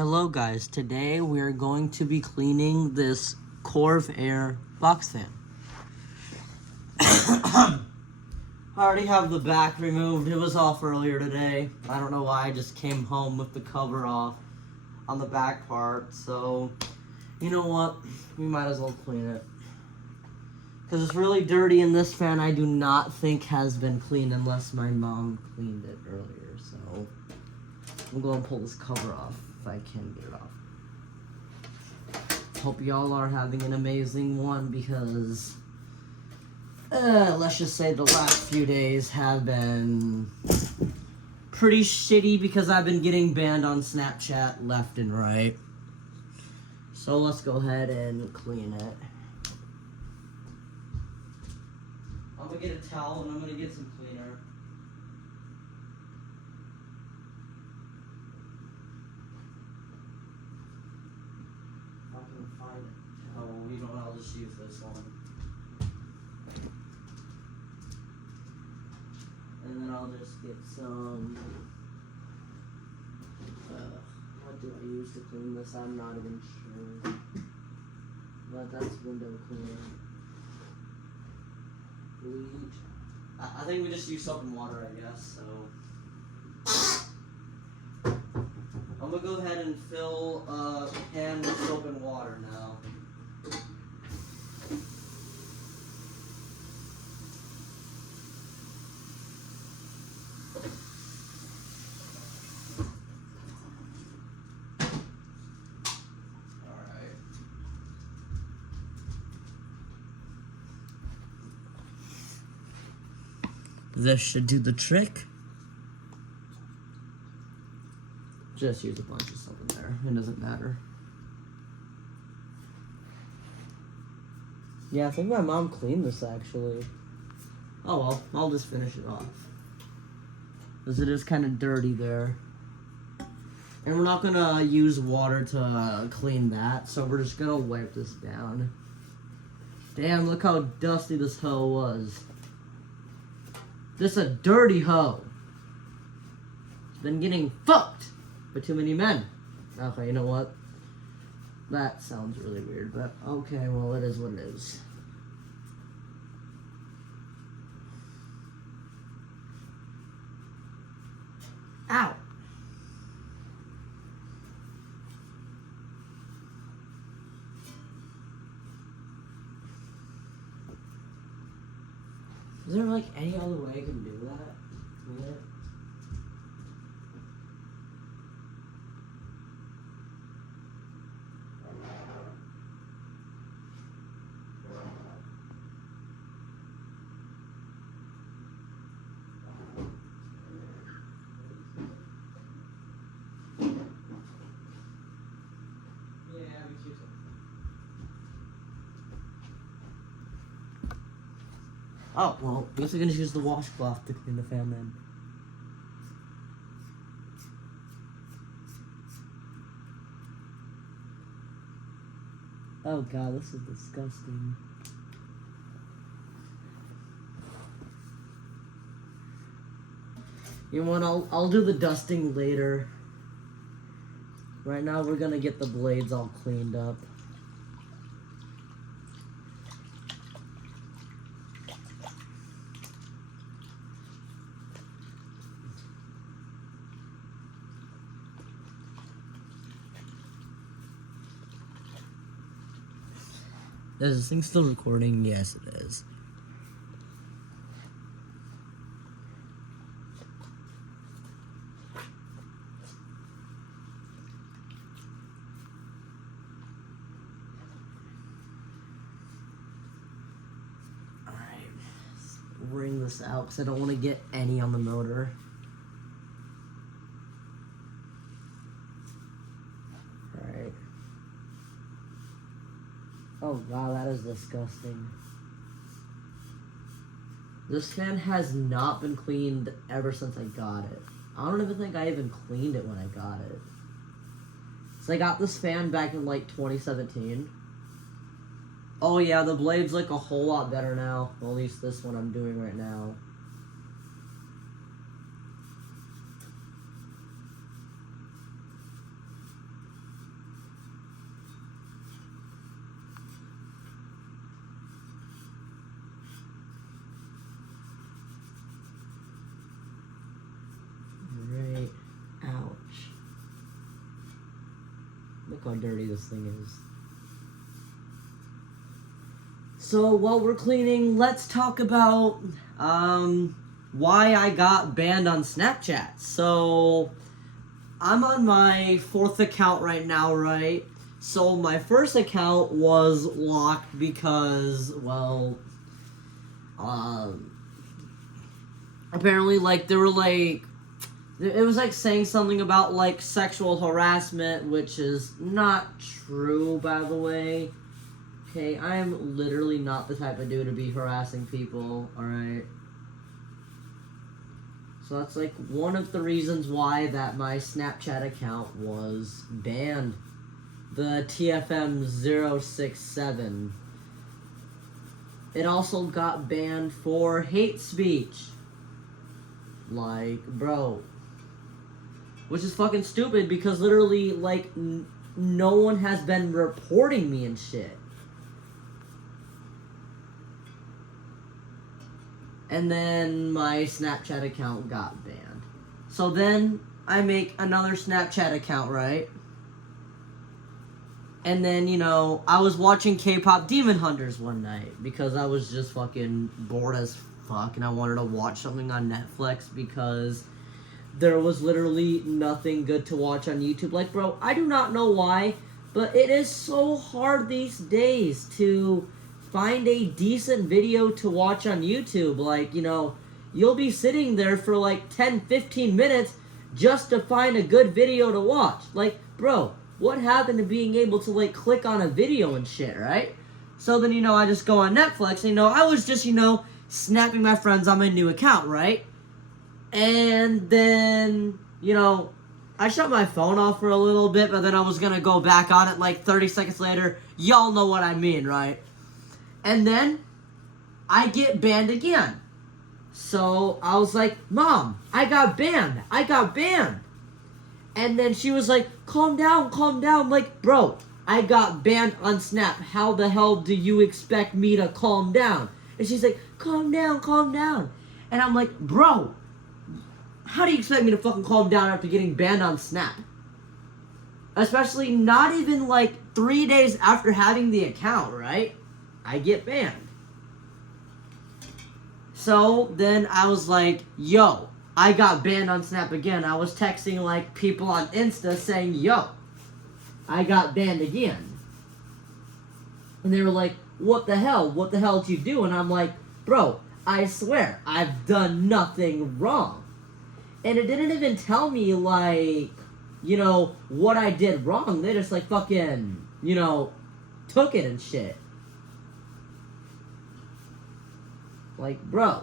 Hello guys, today we are going to be cleaning this Krov Air box fan. I already have the back removed. It was off earlier today. I don't know why, I just came home with the cover off on the back part. So, you know what? We might as well clean it. Because it's really dirty, and this fan I do not think has been cleaned unless my mom cleaned it earlier. So, I'm going to pull this cover off if I can get it off. Hope y'all are having an amazing one because, let's just say the last few days have been pretty shitty because I've been getting banned on Snapchat left and right. So let's go ahead and clean it. I'm gonna get a towel and I'm gonna get some cleaner. If I can find it. Oh, you know what? I'll just use this one. And then I'll just get some. What do I use to clean this? I'm not even sure. But that's window cleaner. Bleach. I think we just use soap and water, I guess, so. I'm gonna go ahead and fill a pan with soap and water now. Alright. This should do the trick. Just use a bunch of stuff in there. It doesn't matter. Yeah, I think my mom cleaned this actually. Oh well, I'll just finish it off. Because it is kind of dirty there. And we're not gonna use water to clean that, so we're just gonna wipe this down. Damn, look how dusty this hoe was. This is a dirty hoe. It's been getting fucked by too many men. Okay, you know what? That sounds really weird, but okay, well, it is what it is. Ow! Is there like any other way I can do that? Yeah. Oh, well, I guess we're gonna use the washcloth to clean the fan then. Oh god, this is disgusting. You know what, I'll do the dusting later. Right now we're gonna get the blades all cleaned up. Is this thing still recording? Yes, it is. Alright, let's wring this out because I don't want to get any on the motor. Alright. Oh wow, that is disgusting. This fan has not been cleaned ever since I got it. I don't even think I even cleaned it when I got it. So I got this fan back in like 2017. Oh yeah, the blade's like a whole lot better now. Well, at least this one I'm doing right now. Look how dirty this thing is. So while we're cleaning, let's talk about why I got banned on Snapchat. So I'm on my 4th account right now, right? So my first account was locked because, well, apparently, like, they were, like, it was, like, saying something about, like, sexual harassment, which is not true, by the way. Okay, I am literally not the type of dude to be harassing people, alright? So that's, like, one of the reasons why that my Snapchat account was banned. The TFM067. It also got banned for hate speech. Like, bro. Which is fucking stupid because literally, like, no one has been reporting me and shit. And then my Snapchat account got banned. So then I make another Snapchat account, right? And then, you know, I was watching K-pop Demon Hunters one night because I was just fucking bored as fuck and I wanted to watch something on Netflix because there was literally nothing good to watch on YouTube. Like, bro, I do not know why, but it is so hard these days to find a decent video to watch on YouTube. Like, you know, you'll be sitting there for like 10, 15 minutes just to find a good video to watch. Like, bro, what happened to being able to, like, click on a video and shit, right? So then, you know, I just go on Netflix, and, you know, I was just, you know, snapping my friends on my new account, right? And then, you know, I shut my phone off for a little bit, but then I was gonna go back on it, like, 30 seconds later. Y'all know what I mean, right? And then I get banned again. So I was like, Mom, I got banned. I got banned. And then she was like, calm down, calm down. Like, bro, I got banned on Snap. How the hell do you expect me to calm down? And she's like, calm down, calm down. And I'm like, bro, how do you expect me to fucking calm down after getting banned on Snap? Especially not even like 3 days after having the account, right? I get banned. So then I was like, yo, I got banned on Snap again. I was texting, like, people on Insta saying, yo, I got banned again. And they were like, what the hell? What the hell did you do? And I'm like, bro, I swear, I've done nothing wrong. And it didn't even tell me, like, you know, what I did wrong. They just, like, fucking, you know, took it and shit. Like, bro.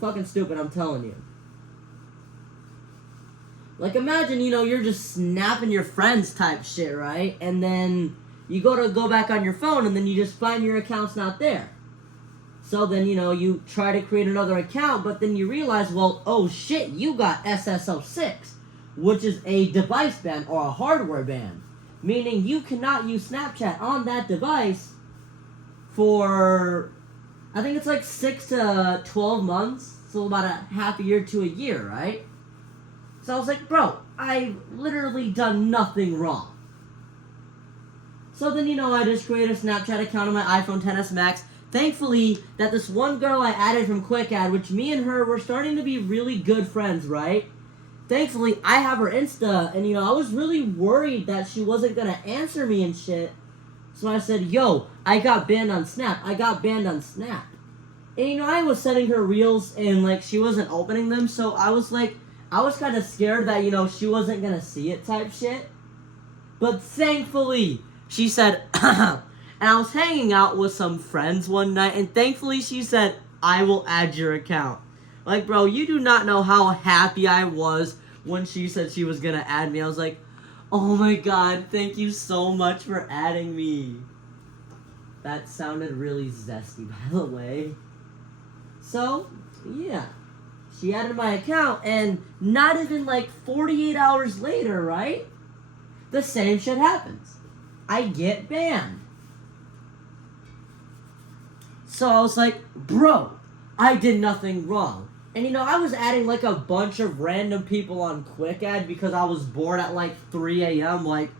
Fucking stupid, I'm telling you. Like, imagine, you know, you're just snapping your friends type shit, right? And then you go back on your phone and then you just find your account's not there. So then, you know, you try to create another account, but then you realize, well, oh shit, you got SSO6, which is a device ban or a hardware ban. Meaning you cannot use Snapchat on that device for, I think it's like 6 to 12 months, so about a half a year to a year, right? So I was like, bro, I've literally done nothing wrong. So then, you know, I just created a Snapchat account on my iPhone XS Max. Thankfully, that this one girl I added from Quick Add, which me and her were starting to be really good friends, right? Thankfully, I have her Insta, and, you know, I was really worried that she wasn't gonna answer me and shit. So I said, yo, I got banned on Snap. I got banned on Snap. And, you know, I was sending her reels, and, like, she wasn't opening them, so I was, like, I was kind of scared that, you know, she wasn't gonna see it type shit. But thankfully, she said, and I was hanging out with some friends one night, and thankfully she said, I will add your account. Like, bro, you do not know how happy I was when she said she was gonna add me. I was like, oh my god, thank you so much for adding me. That sounded really zesty, by the way. So, yeah. She added my account, and not even like 48 hours later, right? The same shit happens. I get banned. So I was like, bro, I did nothing wrong. And you know, I was adding like a bunch of random people on Quick Add because I was bored at like 3 a.m. Like,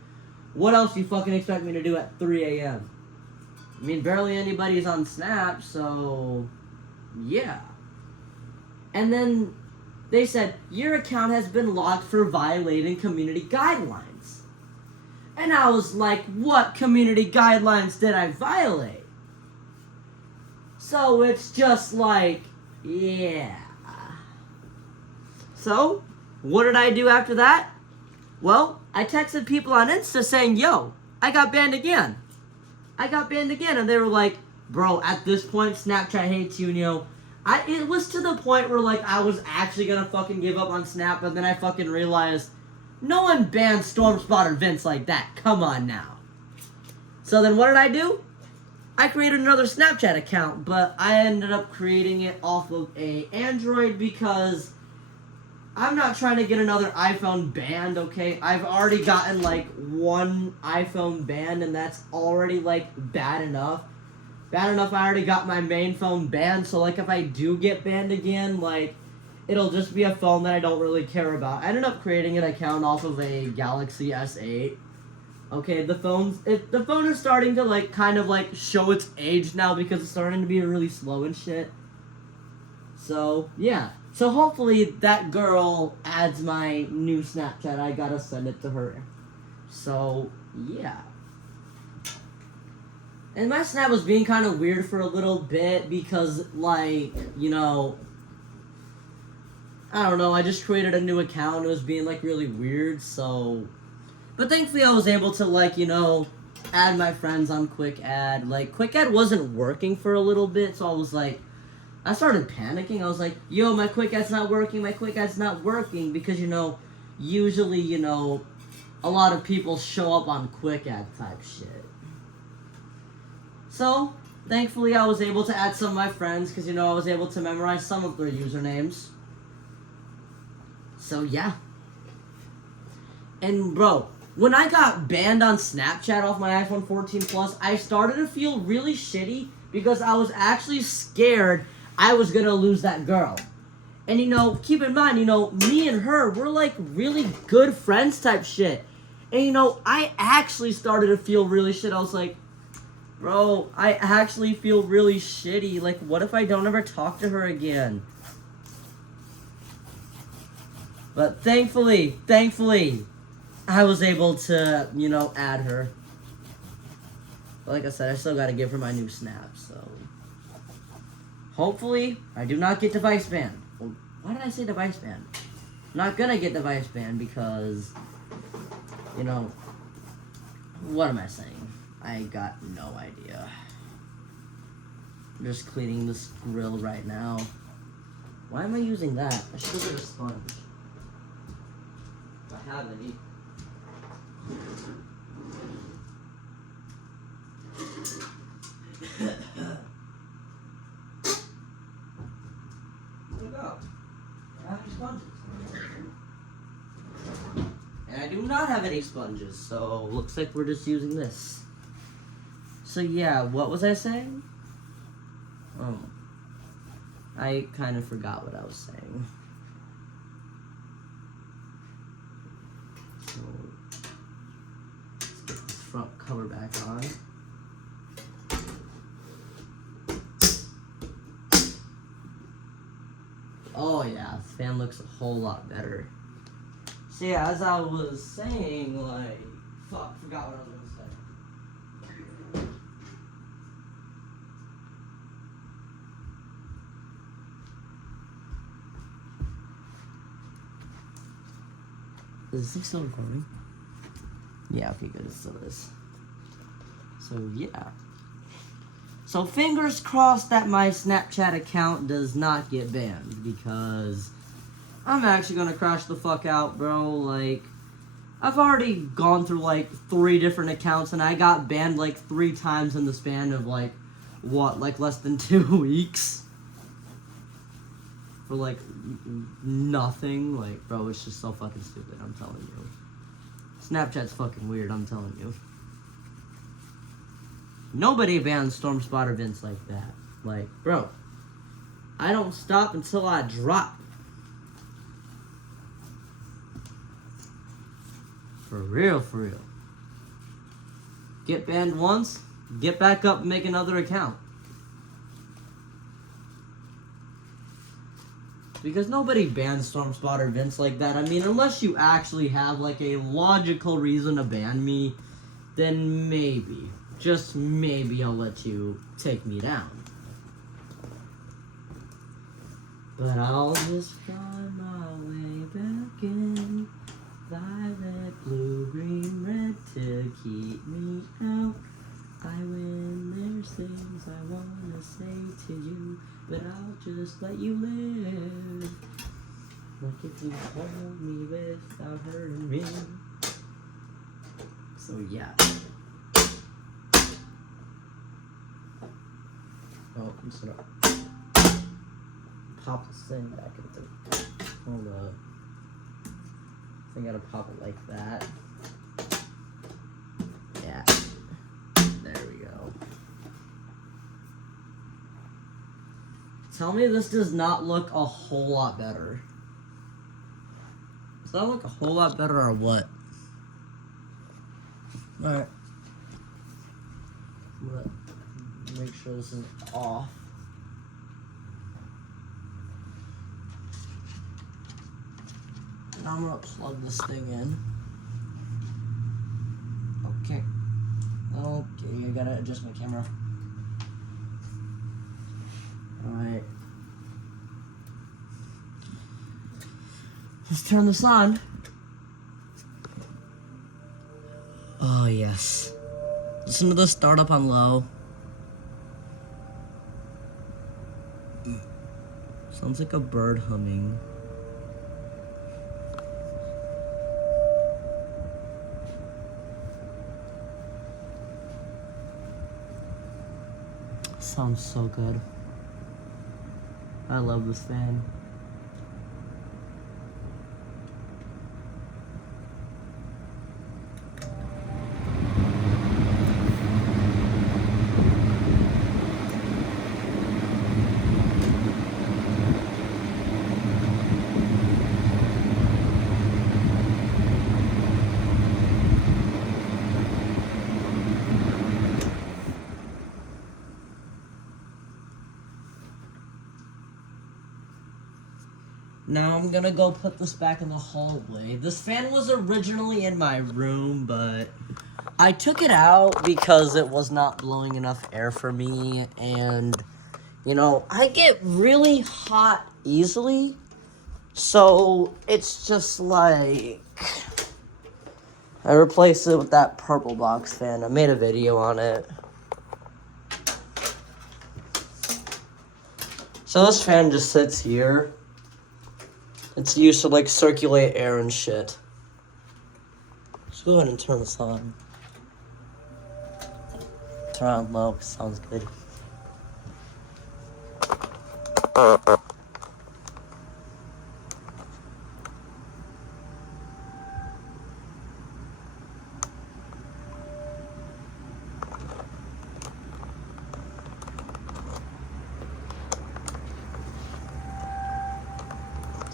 what else do you fucking expect me to do at 3 a.m.? I mean, barely anybody's on Snap, so yeah. And then they said, your account has been locked for violating community guidelines. And I was like, what community guidelines did I violate? So it's just like, yeah. So, what did I do after that? Well, I texted people on Insta saying, yo, I got banned again. And they were like, bro, at this point, Snapchat hates you, and you know, it was to the point where, like, I was actually gonna fucking give up on Snap, but then I fucking realized, no one bans Storm Spotter Vince like that. Come on now. So then what did I do? I created another Snapchat account, but I ended up creating it off of a Android because I'm not trying to get another iPhone banned, okay? I've already gotten, like, one iPhone banned, and that's already, like, bad enough. Bad enough I already got my main phone banned, so, like, if I do get banned again, like, it'll just be a phone that I don't really care about. I ended up creating an account off of a Galaxy S8. Okay, the phone is starting to, like, kind of, like, show its age now because it's starting to be really slow and shit. So, yeah. So hopefully that girl adds my new Snapchat. I gotta send it to her. So, yeah. And my Snap was being kind of weird for a little bit because, like, you know, I don't know, I just created a new account. It was being, like, really weird, so. But thankfully I was able to, like, you know, add my friends on Quick Add. Like, Quick Add wasn't working for a little bit, so I was like, I started panicking. I was like, yo, my Quick Add's not working, because, you know, usually, you know, a lot of people show up on Quick Add type shit. So, thankfully I was able to add some of my friends, because, you know, I was able to memorize some of their usernames. So, yeah. And, bro, when I got banned on Snapchat off my iPhone 14 Plus, I started to feel really shitty, because I was actually scared I was gonna lose that girl. And, you know, keep in mind, you know, me and her, we're, like, really good friends type shit. And, you know, I actually started to feel really shit. I was like, bro, I actually feel really shitty. Like, what if I don't ever talk to her again? But thankfully, I was able to, you know, add her. But like I said, I still gotta give her my new Snap, so. Hopefully, I do not get device banned. Well, why did I say device banned? I'm not gonna get device banned because, you know, what am I saying? I got no idea. I'm just cleaning this grill right now. Why am I using that? I should get a sponge. If I have any. Look up. I have any sponges. And I do not have any sponges, so looks like we're just using this. So yeah, what was I saying? Oh. I kind of forgot what I was saying. So, let's get this front cover back on. Oh yeah, the fan looks a whole lot better. So yeah, as I was saying, like, fuck, forgot what I was gonna say. Is this thing still recording? Yeah, okay, good, it still is. So, yeah. So, fingers crossed that my Snapchat account does not get banned, because I'm actually gonna crash the fuck out, bro. Like, I've already gone through, like, 3 different accounts, and I got banned, like, 3 times in the span of, like, what, like, less than 2 weeks? For, like, nothing. Like, bro, it's just so fucking stupid, I'm telling you. Snapchat's fucking weird, I'm telling you. Nobody bans Storm Spotter Vince like that. Like, bro, I don't stop until I drop. For real, for real. Get banned once, get back up and make another account. Because nobody bans Storm Spotter Vince like that. I mean, unless you actually have like a logical reason to ban me, then maybe, just maybe I'll let you take me down. But I'll just find my way back in. Violet, blue, green, red to keep me out. I win, there's things I wanna say to you, but I'll just let you live. Like if you hold me without hurting me. So yeah. Oh, I'm just gonna pop this thing back into. Hold up. I think I gotta pop it like that. Yeah. There we go. Tell me this does not look a whole lot better. Does that look a whole lot better or what? Alright. I'm gonna make sure this is off. Now I'm gonna plug this thing in. Okay. Okay, I gotta adjust my camera. Alright. Let's turn this on. Oh, yes. Listen to the startup on low. Sounds like a bird humming. Sounds so good. I love this fan. Now I'm gonna go put this back in the hallway. This fan was originally in my room, but I took it out because it was not blowing enough air for me. And, you know, I get really hot easily. So it's just like, I replaced it with that purple box fan. I made a video on it. So this fan just sits here. It's used to, like, circulate air and shit. Let's go ahead and turn this on. Turn on low, sounds good.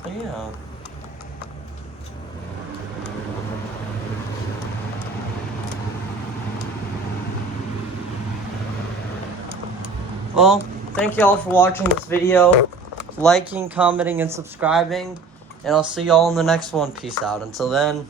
So, yeah. Well, thank you all for watching this video, liking, commenting, and subscribing, and I'll see you all in the next one. Peace out. Until then.